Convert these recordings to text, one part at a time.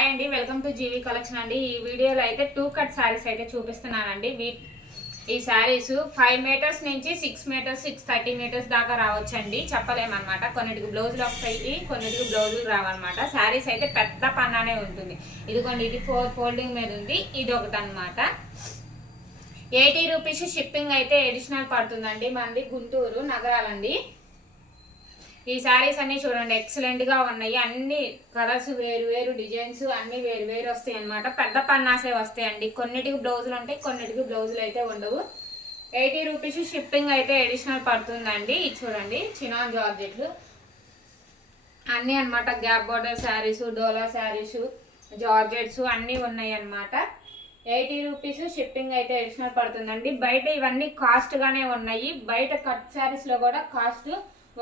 Hi అండి, welcome to GV collection అండి. ఈ వీడియోలో అయితే 2 కట్ శారీస్ అయితే చూపిస్తున్నానండి. ఈ శారీస్ 5 మీటర్స్ నుంచి 6 మీటర్స్ 630 మీటర్స్ దాకా రావచ్చండి. చెప్పలేమన్నమాట. కొన్నిటికి బ్లౌజులు వస్తాయి, కొన్నిటికి బ్లౌజులు రావన్నమాట. శారీస్ అయితే పెద్ద పన్నానే ఉంటుంది. ఇదిగోండి, ఇది 4 ఫోల్డింగ్ మీద ఉంది. ఇది ఒకటి అనమాట. 80 రూపీస్ షిప్పింగ్ అయితే అడిషనల్ పడుతుందండి. మనది గుంటూరు నగరాలండి. ఈ శారీస్ అన్ని చూడండి, ఎక్సలెంట్ గా ఉన్నాయి. అన్ని కలర్స్ వేరు వేరు, డిజైన్స్ అన్ని వేరు వేరు వస్తాయి అనమాట. పెద్ద పన్నాసే వస్తాయండి. కొన్నిటికి బ్లౌజులు ఉంటాయి, కొన్నిటికి బ్లౌజులు అయితే ఉండవు. 80 రూపీస్ షిప్పింగ్ అయితే అడిషనల్ పడుతుందండి. ఇది చూడండి, చినాన్ జార్జెట్లు అన్ని అనమాట. గ్యాప్ బోర్డర్ శారీస్, డోలా శారీస్, జార్జెట్స్ అన్నీ ఉన్నాయి అనమాట. 80 రూపీస్ షిప్పింగ్ అయితే అడిషనల్ పడుతుందండి. బయట ఇవన్నీ కాస్ట్ గానే ఉన్నాయి. బయట కట్ శారీస్ లో కూడా కాస్ట్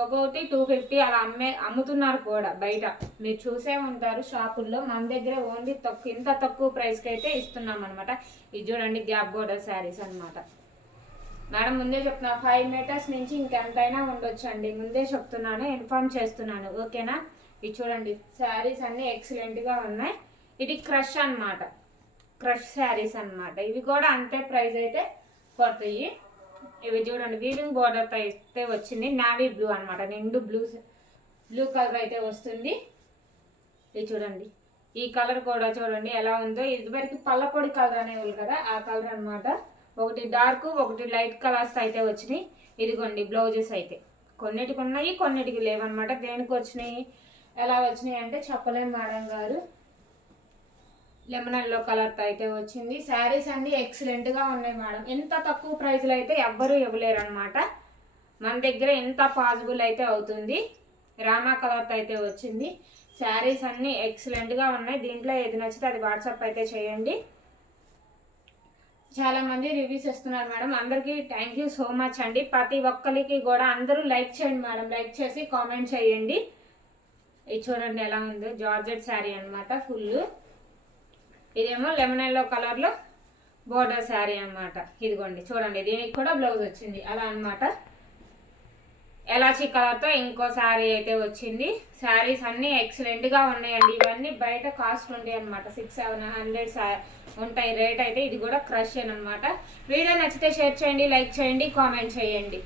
ఒక్కొక్కటి 250 అలా అమ్ముతున్నారు కూడా. బయట మీరు చూసే ఉంటారు షాపుల్లో. మన దగ్గర ఓన్లీ ఇంత తక్కువ ప్రైస్కి అయితే ఇస్తున్నాం అనమాట. ఇది చూడండి, గ్యాప్ బోర్డర్ శారీస్ అనమాట. మేడం ముందే చెప్తున్నా, 5 మీటర్స్ నుంచి ఇంకెంతైనా ఉండొచ్చండి. ముందే చెప్తున్నాను, ఇన్ఫార్మ్ చేస్తున్నాను, ఓకేనా. ఇది చూడండి, శారీస్ అన్ని ఎక్సలెంట్గా ఉన్నాయి. ఇది క్రష్ అనమాట, క్రష్ శారీస్ అనమాట. ఇవి కూడా అంతే ప్రైస్ అయితే పడతాయి. ఇవి చూడండి, వీవింగ్ బోర్డర్ అయితే వచ్చింది. నావీ బ్లూ అనమాట, నిండు బ్లూ కలర్ అయితే వస్తుంది. ఇది చూడండి, ఈ కలర్ కూడా చూడండి ఎలా ఉందో. ఇదివరకు పల్లపొడి కలర్ అనేవాళ్ళు కదా, ఆ కలర్ అనమాట. ఒకటి డార్క్, ఒకటి లైట్ కలర్స్ అయితే వచ్చినాయి. ఇదిగోండి బ్లౌజెస్ అయితే కొన్నిటికి ఉన్నాయి, కొన్నిటికి లేవన్నమాట. దేనికి వచ్చినాయి, ఎలా వచ్చినాయి అంటే చెప్పలేము మేడం గారు. లెమన్ ఎల్లో కలర్తో అయితే వచ్చింది. శారీస్ అన్ని ఎక్సలెంట్గా ఉన్నాయి మేడం. ఇంత తక్కువ ప్రైస్లో అయితే ఎవ్వరూ ఇవ్వలేరు అనమాట. మన దగ్గర ఇంత పాసిబుల్ అయితే అవుతుంది. రామా కలర్తో అయితే వచ్చింది. శారీస్ అన్ని ఎక్సలెంట్గా ఉన్నాయి. దీంట్లో ఏది నచ్చితే అది వాట్సాప్ అయితే చేయండి. చాలామంది రివ్యూస్ ఇస్తున్నారు మేడం. అందరికీ థ్యాంక్ యూ సో మచ్ అండి. ప్రతి ఒక్కరికి కూడా అందరూ లైక్ చేయండి మేడం. లైక్ చేసి కామెంట్ చేయండి. ఇది చూడండి ఎలా ఉందో, జార్జెట్ శారీ అనమాట ఫుల్. ఇదేమో లెమన్ ఎల్లో కలర్లో బోర్డర్ శారీ అనమాట. ఇదిగోండి చూడండి, దీనికి కూడా బ్లౌజ్ వచ్చింది అలా అనమాట. ఎలాచీ కలర్తో ఇంకో శారీ అయితే వచ్చింది. శారీస్ అన్నీ ఎక్సలెంట్గా ఉన్నాయండి. ఇవన్నీ బయట కాస్ట్ ఉంటాయి అనమాట. 600-700 ఉంటాయి రేట్ అయితే. ఇది కూడా క్రష్ అనమాట. వీడియో నచ్చితే షేర్ చేయండి, లైక్ చేయండి, కామెంట్ చేయండి.